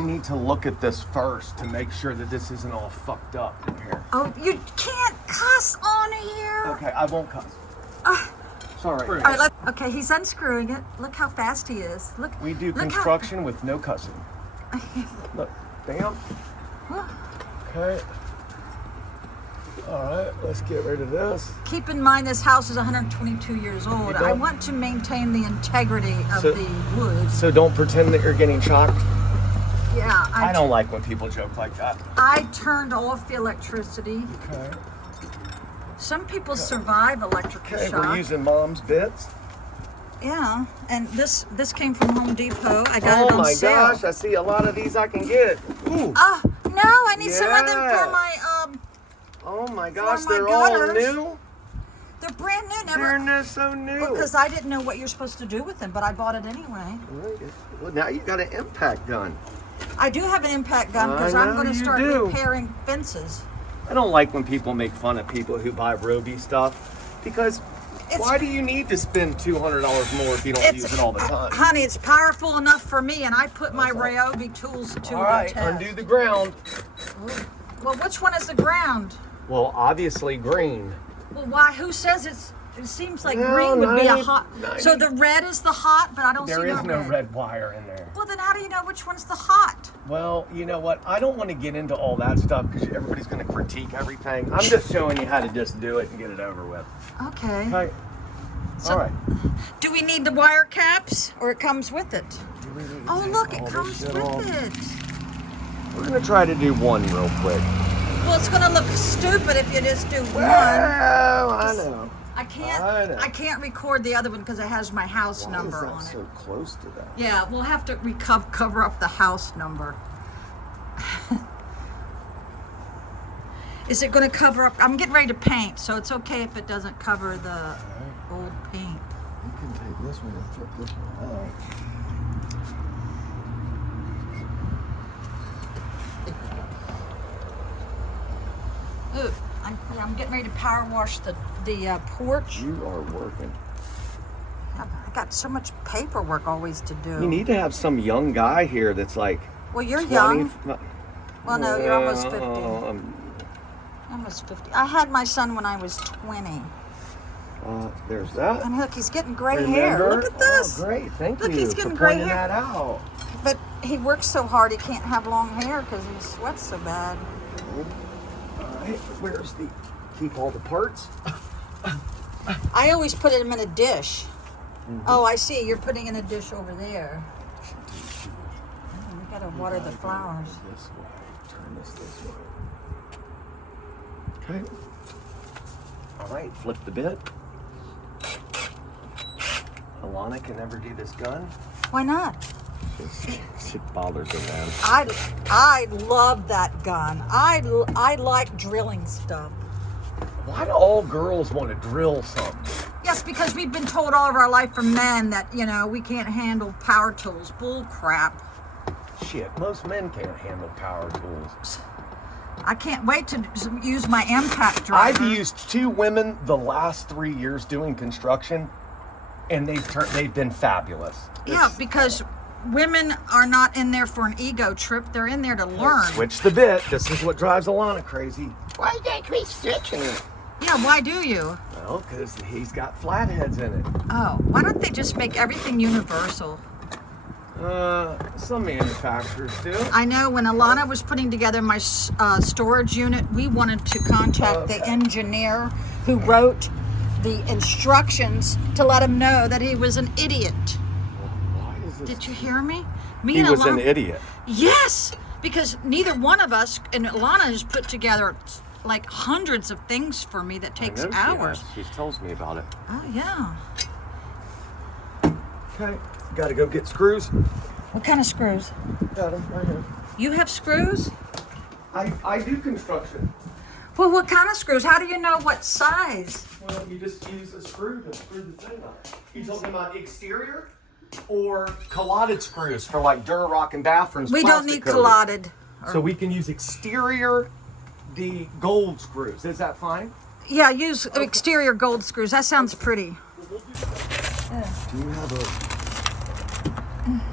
We need to look at this first to make sure that this isn't all fucked up in here. Oh, you can't cuss on here. Okay, I won't cuss. Sorry. All right, okay, he's unscrewing it. Look how fast he is. Look. We do construction with no cussing. Look, bam. Okay. All right, let's get rid of this. Keep in mind, this house is 122 years old. I want to maintain the integrity of the wood. So don't pretend that you're getting shocked. Yeah. I don't like when people joke like that. I turned off the electricity. Okay. Some people survive electrical shock. We're using Mom's bits. Yeah, and this came from Home Depot. I got it on sale. Oh my gosh, I see a lot of these I can get. Ooh. No, I need some of them for my Oh my gosh, my they're gutters. all new? They're brand new. They're so new. Because I didn't know what you're supposed to do with them, but I bought it anyway. Well, now you got an impact gun. I do have an impact gun because I'm going to start repairing fences. I don't like when people make fun of people who buy Roby stuff because why do you need to spend $200 more if you don't use it all the time? Honey, it's powerful enough for me, and I put my Ryobi tools to all right, the test. undo the ground. Well, which one is the ground? Well, obviously green. Well, why? Who says it's? It seems like green would be a hot. So the red is the hot, but I don't see no red. There is no red wire in there. Well, then how do you know which one's the hot? Well, you know what? I don't want to get into all that stuff because everybody's going to critique everything. I'm just showing you how to just do it and get it over with. Okay. Okay. So, all right. Do we need the wire caps, or it comes with it? Oh, look, it comes with it. We're going to try to do one real quick. Well, it's going to look stupid if you just do one. Well, I know. I can't record the other one because it has my house number on it. So close to that. Yeah, we'll have to cover up the house number. Is it going to cover up? I'm getting ready to paint, so it's okay if it doesn't cover the old paint. You can take this one and flip this one out. Ooh, I'm getting ready to power wash the porch. You are working. I got so much paperwork always to do. You need to have some young guy here that's like. Well, you're 20, young. Well, no, you're almost 50. Almost 50. I had my son when I was 20. There's that. And look, he's getting gray hair. Look at this. Oh, great. Thank you. Look, he's getting gray hair. That out. But he works so hard, he can't have long hair because he sweats so bad. Where's the keep all the parts? I always put them in a dish. Oh, I see. You're putting in a dish over there. We gotta water the flowers. This way. Turn this way. Okay. All right. Flip the bit. Alana can never do this gun. Why not? It bothers her, man. I love that gun. I like drilling stuff. Why do all girls want to drill something? Yes, because we've been told all of our life from men that, we can't handle power tools. Bull crap. Shit, most men can't handle power tools. I can't wait to use my impact driver. I've used 2 women the last 3 years doing construction, and they've been fabulous. Yeah, because women are not in there for an ego trip. They're in there to learn. Switch the bit. This is what drives Alana crazy. Why you gotta keep switching it? Yeah, why do you? Well, because he's got flatheads in it. Oh, why don't they just make everything universal? Some manufacturers do. I know when Alana was putting together my storage unit, we wanted to contact the engineer who wrote the instructions to let him know that he was an idiot. Why is this? Did you hear me? He was an idiot. Yes, because neither one of us, and Alana has put together like hundreds of things for me that takes hours. She tells me about it. Oh, yeah. Okay, gotta go get screws. What kind of screws? Got them right here. You have screws? I do construction. Well, what kind of screws? How do you know what size? Well, you just use a screw to screw the thing up. You talking about exterior or colloded screws for like Durarock and bathrooms? We don't need colloded. So we can use exterior, the gold screws. Is that fine? Yeah, use exterior gold screws. That sounds pretty. Do you have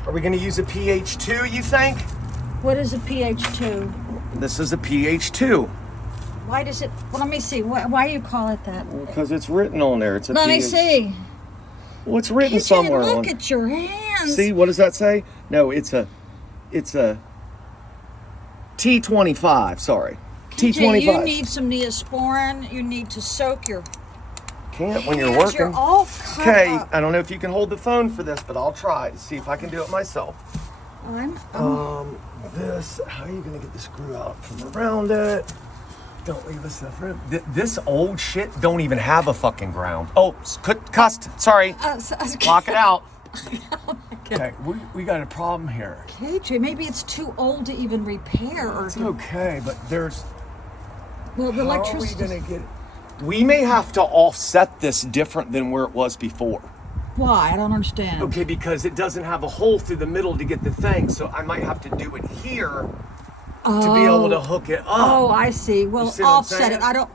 Are we going to use a pH 2, you think? What is a pH2? This is a pH2. Why does it? Well, let me see. Why you call it that? Because it's written on there. It's a Let me pH. see. Well, it's written PJ, somewhere on. look at your hands. See, what does that say? No, it's a T25. Sorry, PJ, you T25. need some Neosporin. You need to soak your Can't when you're hands. working. You're all cut Okay, up. I don't know if you can hold the phone for this, but I'll try to see if I can do it myself. This, how are you gonna get the screw out from around it? Don't leave us enough room. This old shit don't even have a fucking ground. Oh, cussed. Sorry. Lock it out. Okay, we got a problem here. KJ, maybe it's too old to even repair. Or It's okay, but there's. well, the How are we electricity. gonna get? We may have to offset this different than where it was before. Why? I don't understand. Okay, because it doesn't have a hole through the middle to get the thing, so I might have to do it here to be able to hook it up. Oh, I see. Well, see what I'm offset it. saying? I don't.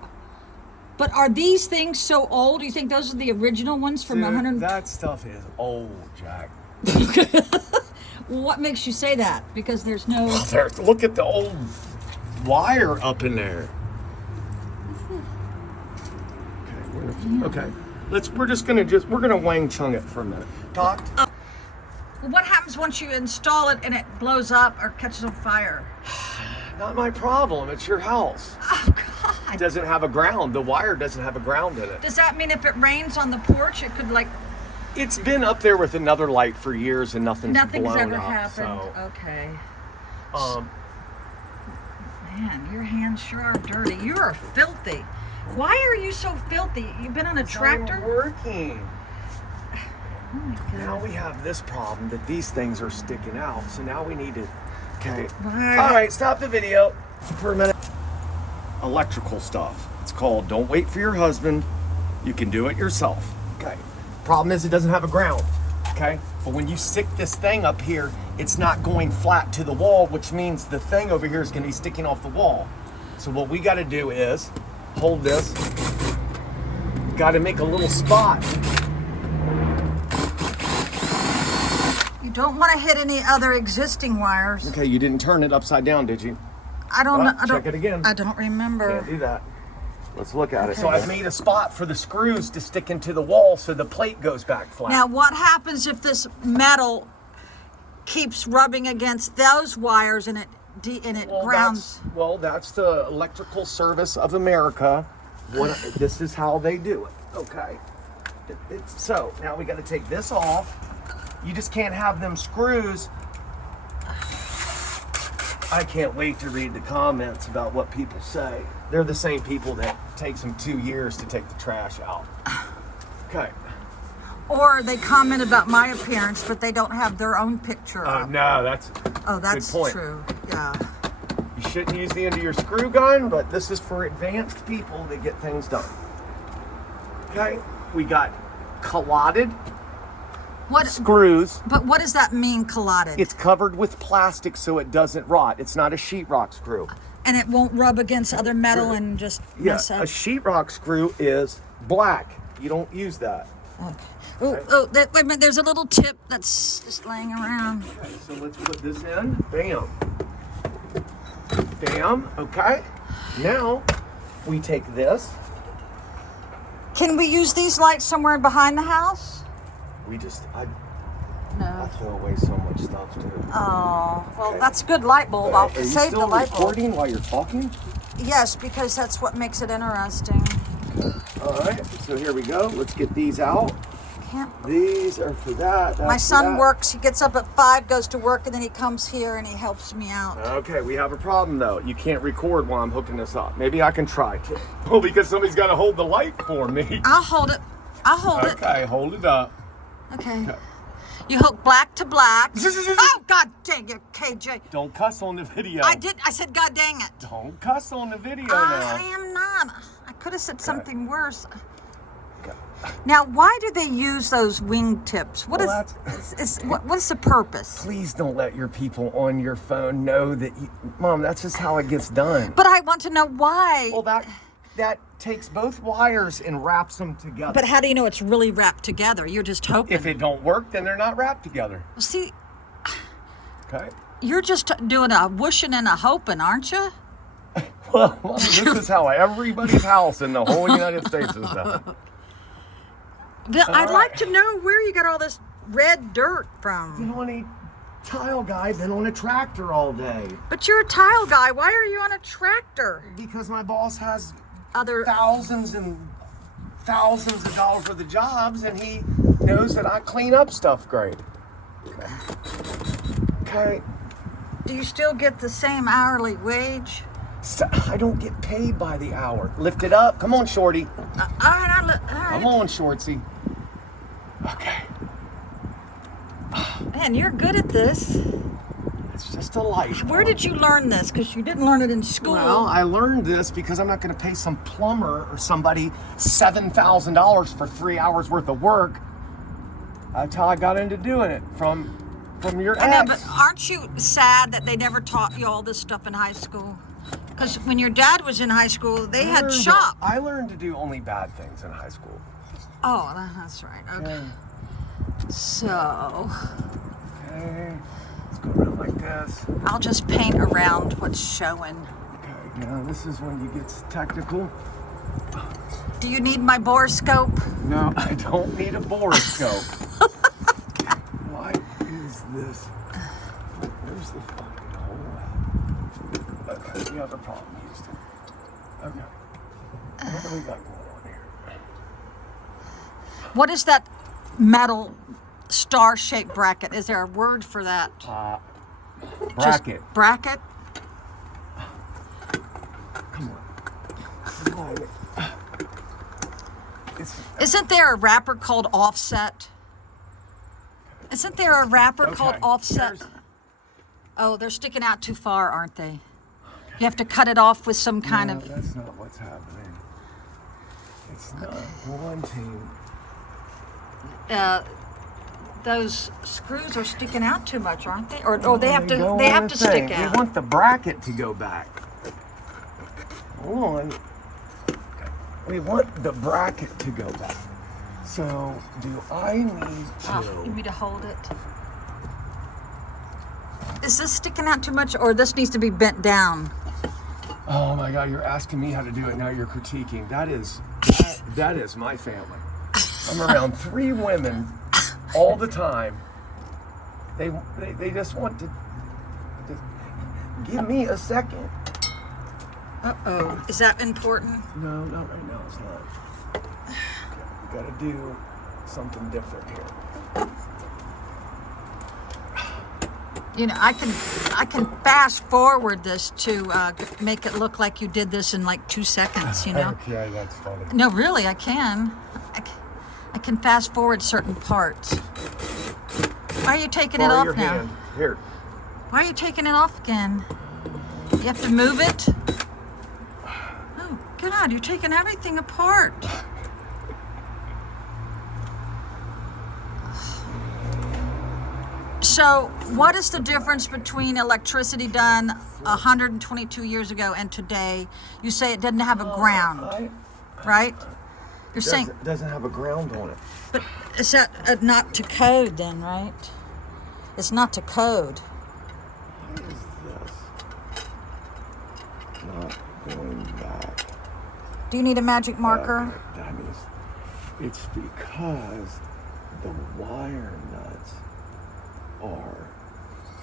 But are these things so old? Do you think those are the original ones from Dude, 100? that stuff is old, Jack. What makes you say that? Because there's no. Look at the old wire up in there. Okay, we're gonna Wang Chung it for a minute. Talk. Well, what happens once you install it and it blows up or catches on fire? Not my problem. It's your house. Oh God! It doesn't have a ground. The wire doesn't have a ground in it. Does that mean if it rains on the porch, it could like It's been up there with another light for years and nothing's blown ever up, happened? So, Okay. Man, your hands sure are dirty. You are filthy. Why are you so filthy? You've been on a tractor? I'm working. Oh my God. Now we have this problem that these things are sticking out. So now we need to. Okay. Right. All right, stop the video for a minute. Electrical stuff. It's called Don't Wait for Your Husband. You can do it yourself. Okay. Problem is it doesn't have a ground. Okay. But when you stick this thing up here, it's not going flat to the wall, which means the thing over here is going to be sticking off the wall. So what we got to do is hold this. Got to make a little spot. You don't want to hit any other existing wires. Okay, you didn't turn it upside down, did you? I don't know. Check it again. I don't remember. Can't do that. Let's look at it. So Okay. I've made a spot for the screws to stick into the wall so the plate goes back flat. Now, what happens if this metal keeps rubbing against those wires and it grounds? That's the Electrical Service of America. This is how they do it. Okay. So now we got to take this off. You just can't have them screws. I can't wait to read the comments about what people say. They're the same people that takes them 2 years to take the trash out. Okay. Or they comment about my appearance, but they don't have their own picture up. No, that's That's good point. true. Yeah. You shouldn't use the end of your screw gun, but this is for advanced people that get things done. Okay, we got colloded What? screws. But what does that mean, colloded? It's covered with plastic so it doesn't rot. It's not a sheetrock screw. And it won't rub against other metal and just Yeah, mess a up. sheetrock screw is black. You don't use that. Oh, wait a minute. There's a little tip that's just laying around. Okay, so let's put this in. Bam. Bam. Okay. Now we take this. Can we use these lights somewhere behind the house? I No. throw away so much stuff too. Oh, well, Okay. that's a good light bulb. I'll Are you save the still light bulb. recording while you're talking? Yes, because that's what makes it interesting. All right, so here we go. Let's get these out. Can't. These are for that. My son works. He gets up at 5, goes to work, and then he comes here and he helps me out. Okay, we have a problem though. You can't record while I'm hooking this up. Maybe I can try to. Well, because somebody's got to hold the light for me. I'll hold it. I'll hold it. Okay, hold it up. Okay. You hook black to black. Oh, God dang it, KJ. Don't cuss on the video. I did. I said, God dang it. Don't cuss on the video I now. am not. I could have said something worse. Okay. Now, why do they use those wing tips? What Well, what's the purpose? Please don't let your people on your phone know that you... Mom, that's just how it gets done. But I want to know why. Well, that takes both wires and wraps them together. But how do you know it's really wrapped together? You're just hoping. If it don't work, then they're not wrapped together. Well, see, Okay. You're just doing a wishing and a hoping, aren't you? Well, this is how everybody's house in the whole United States is done. I'd like to know where you got all this red dirt from. Been on a tile guy, been on a tractor all day. But you're a tile guy. Why are you on a tractor? Because my boss has Other thousands and thousands of dollars worth of jobs, and he knows that I clean up stuff great. Okay. Do you still get the same hourly wage? So I don't get paid by the hour. Lift it up. Come on, Shorty. All right, all right. Come on, Shortsy. Okay. Man, you're good at this. It's just a life. Where did you learn this? Because you didn't learn it in school. Well, I learned this because I'm not going to pay some plumber or somebody $7,000 for 3 hours worth of work. That's how I got into doing it from your ex. I know, but aren't you sad that they never taught you all this stuff in high school? Because when your dad was in high school, they had shop. I learned to do only bad things in high school. Oh, that's right. Okay. So, Okay. Let's go around like this. I'll just paint around what's showing. Okay. Now this is when you get technical. Do you need my borescope? No, I don't need a borescope. Why is this? Where's the fucking hole at? Okay, you have a problem, Houston. Okay. What do we got going on here? What is that metal star-shaped bracket? Is there a word for that? Bracket. Just bracket? Come on. Isn't there a rapper called Offset? Isn't there a rapper called Offset? Oh, they're sticking out too far, aren't they? You have to cut it off with some kind of... That's not what's happening. It's not wanting. Those screws are sticking out too much, aren't they? Or they have to stick We out. want the bracket to go back. Hold on. We want the bracket to go back. So, do I need to... Oh, you need me to hold it? Is this sticking out too much, or this needs to be bent down? Oh my God, you're asking me how to do it, now you're critiquing. That is my family. I'm around 3 women all the time. They just want to give me a second. Uh-oh. Is that important? No, not right now, it's not. We gotta do something different here. You know, I can fast forward this to make it look like you did this in like 2 seconds, you know? Okay, that's funny. No, really, I can. I can fast forward certain parts. Why are you taking it Borrow off your now? hand. Here. Why are you taking it off again? You have to move it? Oh, God, you're taking everything apart. So, what is the difference between electricity done 122 years ago and today? You say it didn't have a ground, right? You're saying It doesn't have a ground on it. but is that not to code then, right? It's not to code. Why is this not going back? Do you need a magic marker? That is, it's because the wire nuts are,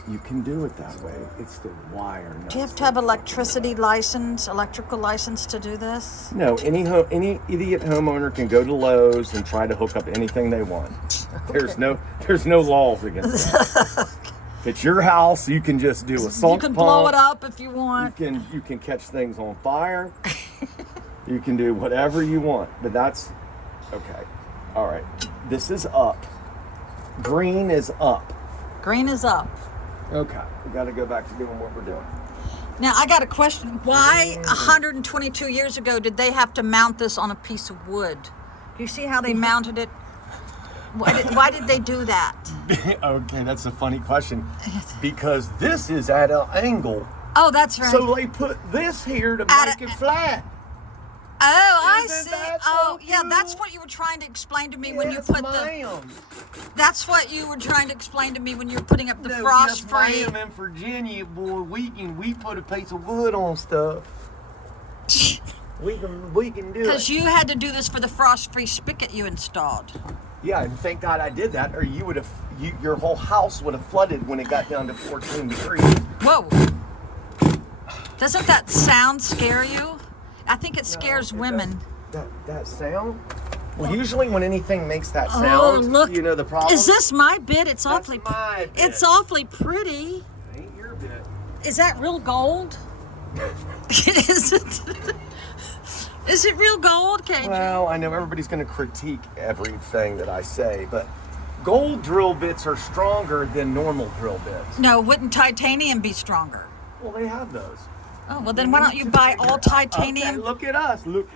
you can do it that way. It's the wire nuts. Do you have to have electricity license, electrical license to do this? No, any idiot homeowner can go to Lowe's and try to hook up anything they want. There's no laws against that. If it's your house, you can just do a salt You can pump. blow it up if you want. You can catch things on fire. You can do whatever you want, but that's okay. All right, this is up. Green is up. Green is up. Okay, we got to go back to doing what we're doing. Now, I got a question. Why 122 years ago did they have to mount this on a piece of wood? Do you see how they mounted it? Why did they do that? Okay, that's a funny question. Because this is at an angle. Oh, that's right. So they put this here to At make it flat. Oh, I I Isn't see. that Oh, so yeah, that's cute? what you were trying to explain to me when you Yes, put ma'am. That's what you were trying to explain to me when you were putting up the No, frost-free. yes, ma'am. In Virginia, boy, we put a piece of wood on stuff. We can do Because it. you had to do this for the frost-free spigot you installed. Yeah, and thank God I did that, or you would have, your whole house would have flooded when it got down to 14 degrees. Whoa. Doesn't that sound scare you? I think it scares women. That sound? Well, usually when anything makes that Oh, sound, look. you know the problem. Is this my bit? It's That's awfully my bit. It's awfully pretty. Ain't your bit. Is that real gold? Is it? Is it real gold, KJ? Well, I know everybody's going to critique everything that I say, but gold drill bits are stronger than normal drill bits. No, wouldn't titanium be stronger? Well, they have those. Oh, well then why don't you buy all titanium? Okay, look at us. Look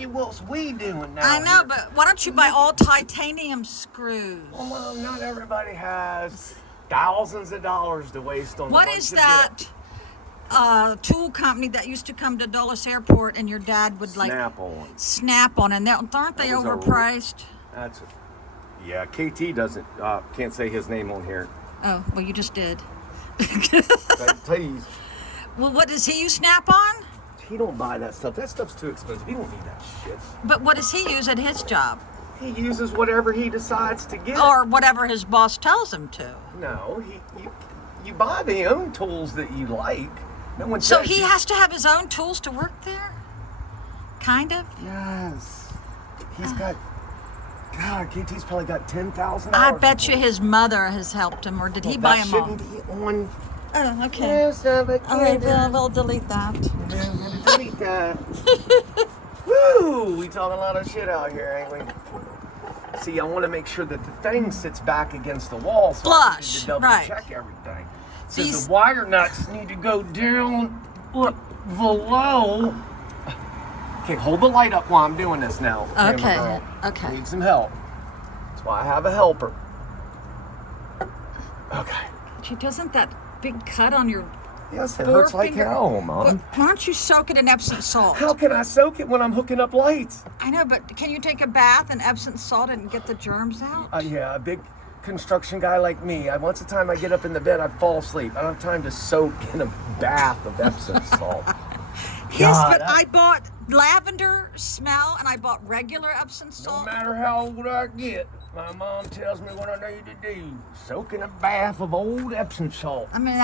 at what we doing now. I know, here. but why don't you buy all titanium screws? Well, not everybody has thousands of dollars to waste on. What a bunch is of that bits. tool company that used to come to Dulles Airport and your dad would like snap on, and aren't they That was a- overpriced? That's yeah. KT doesn't. Can't say his name on here. Oh, well, you just did. Please. Well, what does he use snap on? He don't buy that stuff. That stuff's too expensive. He don't need that shit. But what does he use at his job? He uses whatever he decides to get. Or whatever his boss tells him to. No, you buy the own tools that you like. No one So says he you- has to have his own tools to work there? Kind of? Yes. He's got. God, KT's probably got $10,000. I bet you his mother has helped him, or did he buy them all? That shouldn't be on. Oh, okay. All right, we'll delete that. Delete that. Woo! We talking a lot of shit out here, ain't we? See, I want to make sure that the thing sits back against the wall, so I need Flush, to double right. check everything. So These- the wire nuts need to go down below. Okay, hold the light up while I'm doing this now. camera Okay, girl. okay. I need some help. That's why I have a helper. Okay. Gee, doesn't that big cut on your Yes, it hurts like forefinger- hell, Mom. Why don't you soak it in Epsom salt? How can I soak it when I'm hooking up lights? I know, but can you take a bath in Epsom salt and get the germs out? Yeah, a big construction guy like me. Once a time I get up in the bed, I fall asleep. I don't have time to soak in a bath of Epsom salt. Yes, God, but I bought lavender smell and I bought regular Epsom No salt. matter how old I get, my mom tells me what I need to do. Soak in a bath of old Epsom salt. I mean,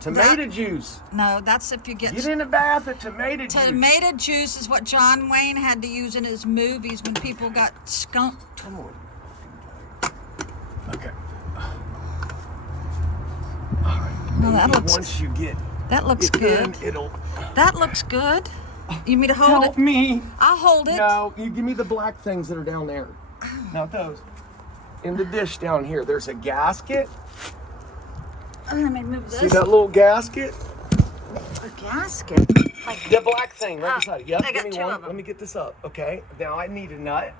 Tomato juice. No, that's if you get Get in a bath of tomato juice. tomato juice is what John Wayne had to use in his movies when people got skunked. Come on. Okay. No, that Maybe looks once you get that looks it good. in, it'll That looks good. You want me to hold help it? me. I'll hold it. No, you give me the black things that are down there. Not those. In the dish down here, there's a gasket. Let me move See this. that little gasket? A gasket. Like, The black thing right Ah, beside it. Yep, I got give me two one. of them. Let me get this up. Okay. Now I need a nut.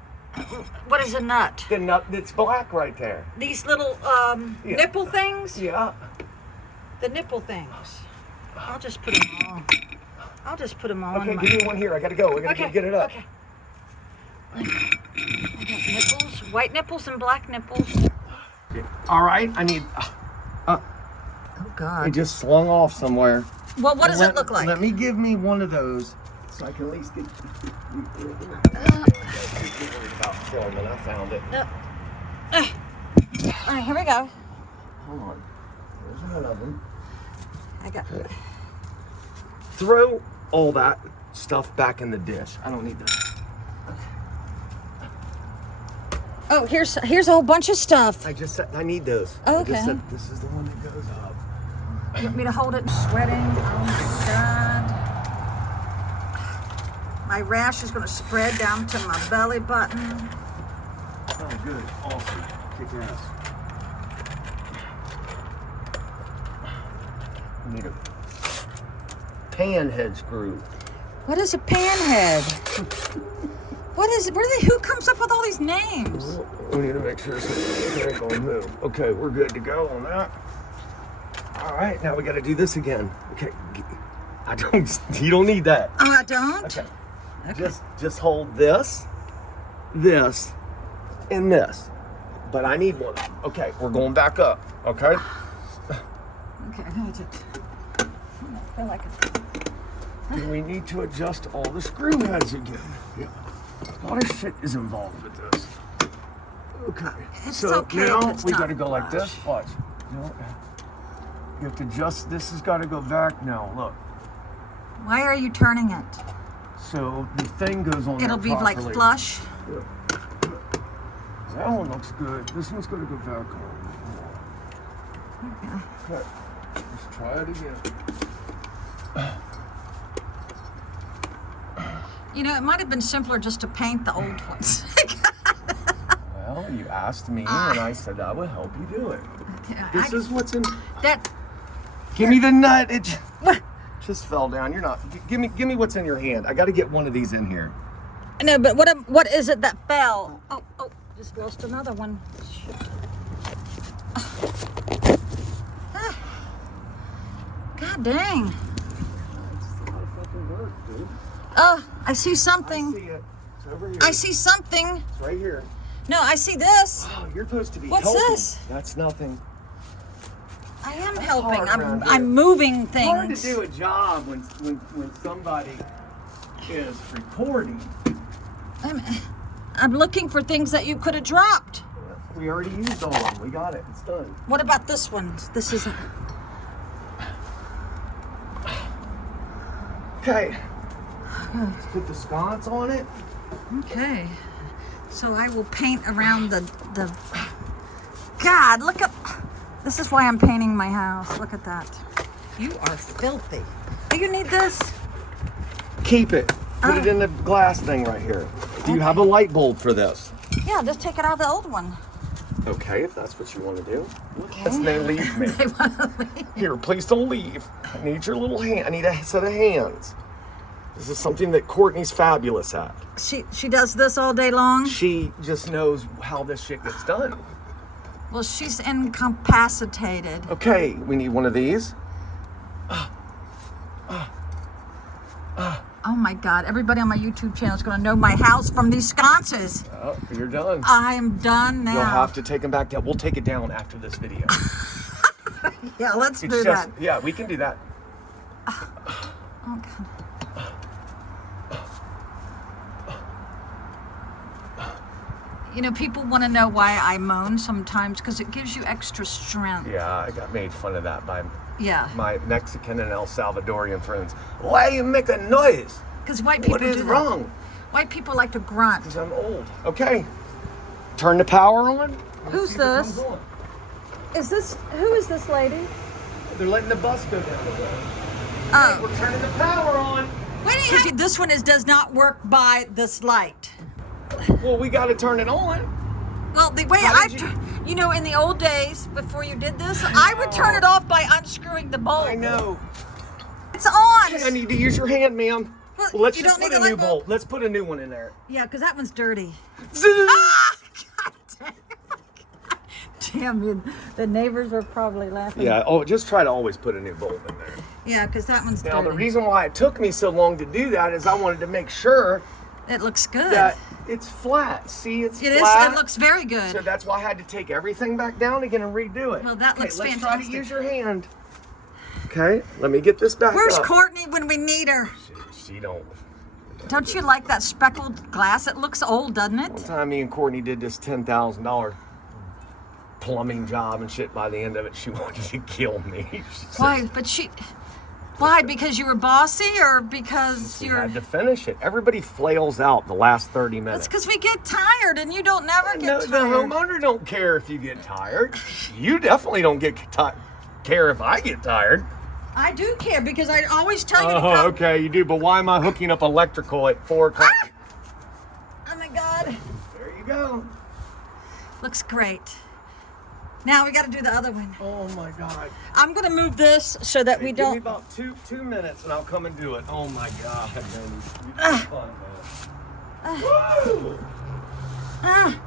what is a nut? The nut that's black right there. These little Yeah. nipple things? Yeah. The nipple things. I'll just put them on. I'll just put them on. Okay, give me one here. I gotta go. I gotta Okay, get it up. Okay. I got nipples, white nipples and black nipples. All right. I need. Oh It God. just slung off somewhere. Well, what does it look like? Let me give me one of those so I can at least get. About filming. I found it. All right, here we go. Hold on. There's one of them. I got. Throw all that stuff back in the dish. I don't need that. Oh, here's a whole bunch of stuff. I just said I need those. Oh, I just okay. said this is the one that goes up. You want me to hold it? Sweating. Oh my God. My rash is going to spread down to my belly button. Oh, good. Awesome. Kick ass. I need a pan head screw. What is a panhead? What is it? Who comes up with all these names? We need to make sure it ain't gonna move. Okay, we're good to go on that. All right, now we got to do this again. Okay, you don't need that. Oh, I don't? Okay, Okay. Just hold this, and this. But I need one. Okay, we're going back up. Okay. Okay, I know it's I feel like it. And we need to adjust all the screw heads again. Yeah. A lot of shit is involved with this. Okay. It's so okay now if it's we not got to go like flush. this. Watch. No. You have to adjust. This has got to go back now. Look. Why are you turning it? So the thing goes on. It'll there be like properly. flush. Yeah. That one looks good. This one's going to go back on. Okay. Let's try it again. You know, it might have been simpler just to paint the old ones. Well, you asked me, and I said I would help you do it. Yeah, This is what's in. that. Give me the nut. It just fell down. You're not. Give me what's in your hand. I got to get one of these in here. No, but what is it that fell? Oh, just lost another one. God dang. It's a lot of fucking work, dude. Oh, I see something. I see it. It's over here. I see something. It's right here. No, I see this. Oh, you're supposed to be What's helping. this? That's nothing. I am helping. hard around I'm here. moving things. Hard to do a job when somebody is recording. I'm looking for things that you could have dropped. We already used all of them. We got it. It's done. What about this one? This isn't. Okay. Let's put the sconce on it. Okay. So I will paint around the. God, look at. This is why I'm painting my house. Look at that. You are filthy. Do you need this? Keep it. Put it in the glass thing right here. Do you have a light bulb for this? Yeah, just take it out of the old one. Okay, if that's what you want to do. Okay. Let's they leave me. They want to leave. Here, please don't leave. I need your little hand. I need a set of hands. This is something that Courtney's fabulous at. She does this all day long. She just knows how this shit gets done. Well, she's incapacitated. Okay, we need one of these. Oh my God! Everybody on my YouTube channel is going to know my house from these sconces. Oh, you're done. I am done now. You'll have to take them back down. We'll take it down after this video. Yeah, let's It's do just, that. yeah, we can do that. Oh God. You know, people want to know why I moan sometimes because it gives you extra strength. Yeah, I got made fun of that by Yeah. my Mexican and El Salvadorian friends. Why you make a noise? Because white people What is do that. wrong? White people like to grunt. Because I'm old. Okay. Turn the power on. Let's Who's see if it comes this? on. Who is this lady? They're letting the bus go down. Oh. We're turning the power on. This one does not work by this light. Well, we got to turn it on. Well, the way How I, did you- you know, in the old days before you did this, I would turn it off by unscrewing the bulb. I know. It's on. I need to use your hand, ma'am. Well, Let's you just don't put need a a new light bulb? bolt. Let's put a new one in there. Yeah, because that one's dirty. Zing! Ah! God damn you. The neighbors are probably laughing. Yeah, oh, just try to always put a new bolt in there. Yeah, because that one's Now, dirty. the reason why it took me so long to do that is I wanted to make sure It looks good. that it's flat. See, it's It is. flat. It looks very good. So that's why I had to take everything back down again and redo it. Well, that looks let's fantastic. try to use your hand. Okay, let me get this back Where's up. Courtney when we need her? She don't. Don't you like that speckled glass? It looks old, doesn't One it? time me and Courtney did this $10,000 plumbing job and shit. By the end of it, she wanted to kill me. She said Why? Why? Because you were bossy, or because she you're? had to finish it. Everybody flails out the last 30 That's minutes. because we get tired, and you don't never No, get the tired. homeowner don't care if you get tired. You definitely don't care if I get tired. I do care because I always tell you to Oh, come. okay, you do. But why am I hooking up electrical at 4 o'clock? Oh my God, There you go. looks great. Now we got to do the other one. Oh my God. I'm gonna move this so that we Give me don't. about two minutes and I'll come and do it. Oh my God, man. You fun, man. Woo! Ah,